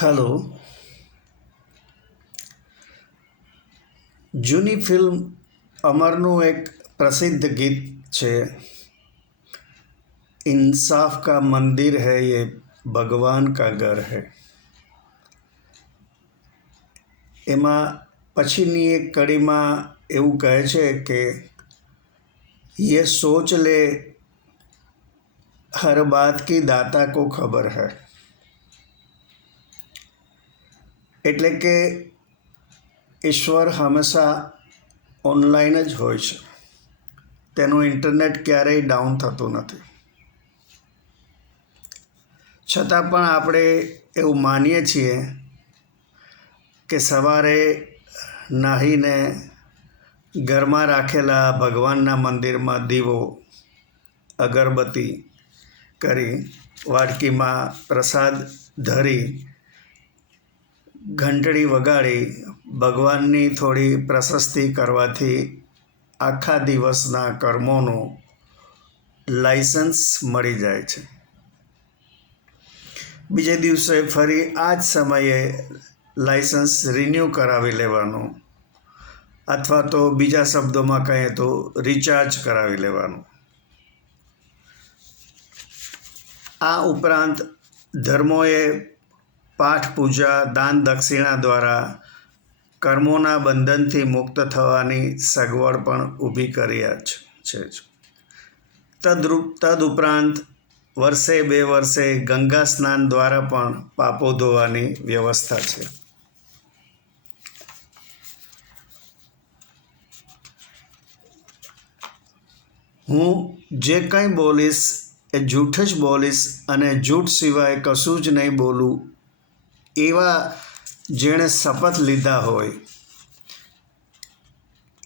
Hello. જૂની film અમરનું એક પ્રસિદ્ધ ગીત છે, ઇન્સાફ કા મંદિર હૈ યે ભગવાન કા ઘર હૈ. એમાં પછીની એક કડીમાં એવું કહે છે કે યે સોચ લે હર બાત કી દાતા કો ખબર હૈ. એટલે કે ઈશ્વર હંમેશા ઓનલાઈન જ હોય છે, તેનું ઇન્ટરનેટ ક્યારેય ડાઉન થતું નથી. છતાં પણ આપણે એવું માનીએ છીએ કે સવારે નાહીને ઘરમાં રાખેલા ભગવાનના મંદિરમાં દીવો અગરબત્તી કરી વાડકીમાં પ્રસાદ ધરી ઘંટડી વગાડી ભગવાનની થોડી પ્રશસ્તિ કરવાથી આખા દિવસના કર્મોનું લાઇસન્સ મળી જાય છે. બીજે દિવસે ફરી આ જ સમયે લાઇસન્સ રિન્યૂ કરાવી લેવાનું, અથવા તો બીજા શબ્દોમાં કહીએ તો રિચાર્જ કરાવી લેવાનું. આ ઉપરાંત ધર્મોએ પાઠ પૂજા દાન દક્ષિણા દ્વારા કર્મોના બંધનથી મુક્ત થવાની સગવડ પણ ઊભી કરી છે. તદુપરાંત વર્ષે 2 વર્ષે ગંગા સ્નાન દ્વારા પણ પાપો ધોવાની વ્યવસ્થા છે. હું જે કંઈ બોલીશ એ જૂઠ જ બોલીશ અને જૂઠ સિવાય કશું જ નહીં બોલું, એવા જેણે શપથ લીધા હોય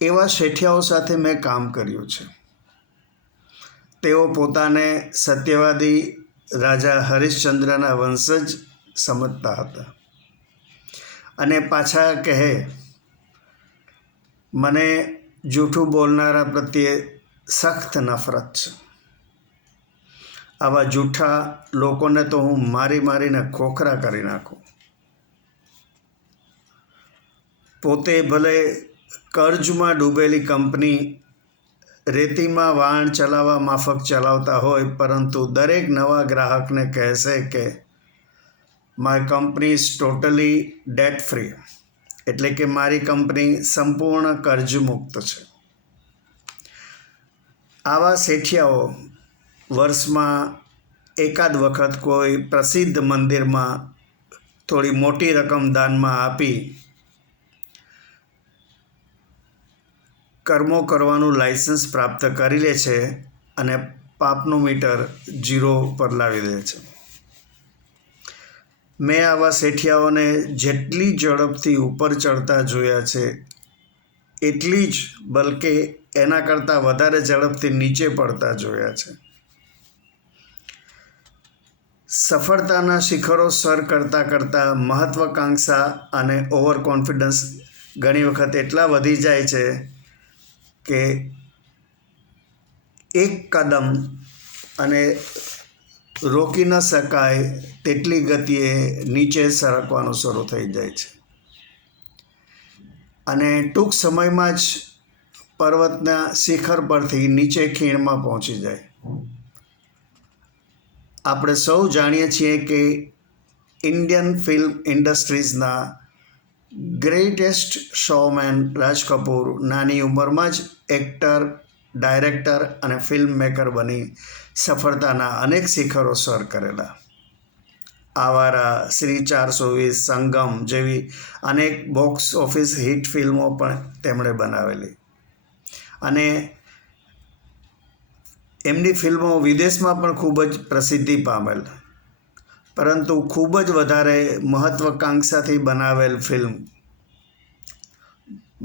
એવા શેઠિયાઓ સાથે મેં કામ કર્યું છે. તેઓ પોતાને સત્યવાદી રાજા હરિશ્ચંદ્રના વંશજ સમજતા હતા અને પાછા કહે, મને જૂઠું બોલનારા પ્રત્યે સખ્ત નફરત છે. આવા જૂઠા લોકોને તો હું મારીને ખોખરા કરી નાખું. પોતે ભલે કર્જમાં ડૂબેલી કંપની રેતીમાં વાહન ચલાવવા માફક ચલાવતા હોય, પરંતુ દરેક નવા ગ્રાહકને કહેશે કે my company is totally date free, એટલે કે મારી કંપની સંપૂર્ણ કર્જમુક્ત છે. આવા શેઠિયાઓ વર્ષમાં એકાદ વખત કોઈ પ્રસિદ્ધ મંદિરમાં થોડી મોટી રકમ દાનમાં આપી કર્મો કરવાનું લાઇસન્સ પ્રાપ્ત કરી લે છે અને પાપનું મીટર 0 પર લાવી દે છે. મેં આવા શેઠિયાઓને જેટલી ઝડપથી ઉપર ચડતા જોયા છે, એટલી જ બલકે એના કરતાં વધારે ઝડપથી નીચે પડતા જોયા છે. સફળતાના શિખરો સર કરતાં મહત્વાકાંક્ષા અને ઓવર કોન્ફિડન્સ ઘણી વખત એટલા વધી જાય છે કે એક કદમ અને રોકી ન શકાય તેટલી ગતિએ નીચે સરકવાનું શરૂ થઈ જાય છે અને ટૂંક સમયમાં જ પર્વતના શિખર પરથી નીચે ખીણમાં પહોંચી જાય. આપણે સૌ જાણીએ છીએ કે Indian film ઇન્ડસ્ટ્રીઝના greatest showman Raj Kapoor નાની ઉંમરમાં જ એક્ટર, ડાયરેક્ટર અને ફિલ્મ મેકર બની સફળતાના અનેક શિખરો સર કરેલા. આવારા, શ્રી 420, સંગમ જેવી અનેક બોક્સ ઓફિસ હિટ ફિલ્મો પણ તેમણે બનાવેલી અને એમની ફિલ્મો વિદેશમાં પણ ખૂબ જ પ્રસિદ્ધિ પામેલ. પરંતુ ખૂબ જ વધારે મહત્વાકાંક્ષાથી બનાવેલ ફિલ્મ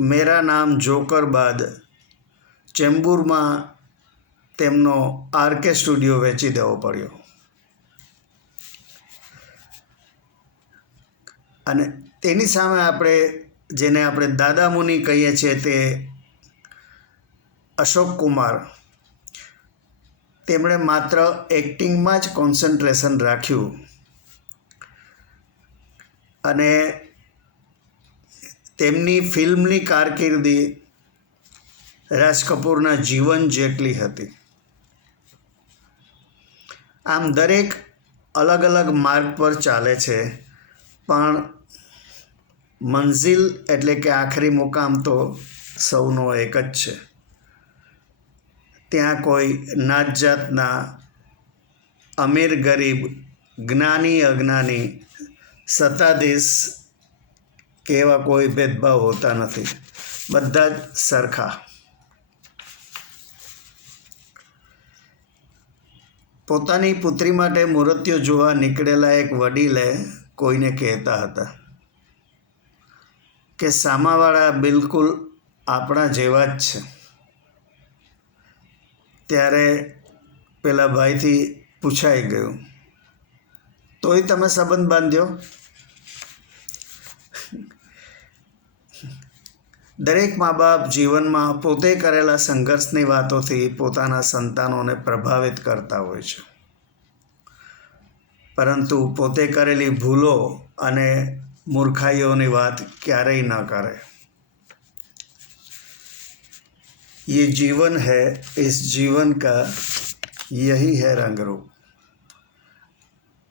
મેરા નામ જોકર બાદ ચેમ્બૂરમાં તેમનો આરકે સ્ટુડિયો વેચી દેવો પડ્યો અને તેની સામે જેને આપણે દાદા મુનિ કહીએ છીએ તે અશોક કુમાર, તેમણે માત્ર એક્ટિંગમાં જ કોન્સન્ટ્રેશન રાખ્યું અને તેમની ફિલ્મની કારકિર્દી રાજ કપૂરના જીવન જેટલી હતી. આમ દરેક અલગ અલગ માર્ગ પર ચાલે છે, પણ મંઝિલ એટલે કે આખરી મુકામ તો સૌનો એક જ છે. ત્યાં કોઈ નાત જાતના, અમીર ગરીબ, જ્ઞાની અજ્ઞાની, સત્તાધીશ કે એવા કોઈ ભેદભાવ હોતા નથી. બધા જ સરખા. પોતાની પુત્રી માટે મૂર્તિઓ જોવા નીકળેલા એક વડીલે કોઈને કહેતા હતા કે સામાવાળા બિલકુલ આપણા જેવા જ છે. ત્યારે પેલા ભાઈથી પૂછાઈ ગયું, તોય તમે સંબંધ બાંધ્યો? દરેક મા બાપ જીવનમાં પોતે કરેલા સંઘર્ષની વાતોથી પોતાના સંતાનોને પ્રભાવિત કરતા હોય છે, પરંતુ પોતે કરેલી ભૂલો અને મૂર્ખાઈઓની વાત ક્યારેય ન કરે. ये जीवन है, इस जीवन का यही है रंग रूप.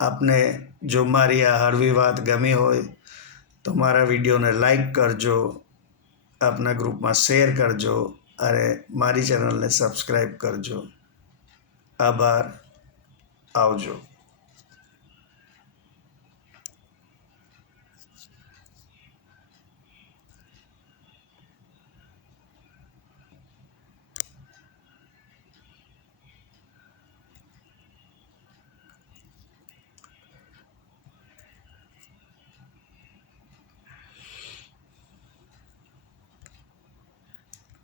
આપને જો મારી આ હળવી વાત ગમી હોય તો મારા વિડીયોને લાઈક કરજો, આપના ગ્રુપમાં શેર કરજો અને મારી ચેનલને સબસ્ક્રાઈબ કરજો. આભાર. આવજો.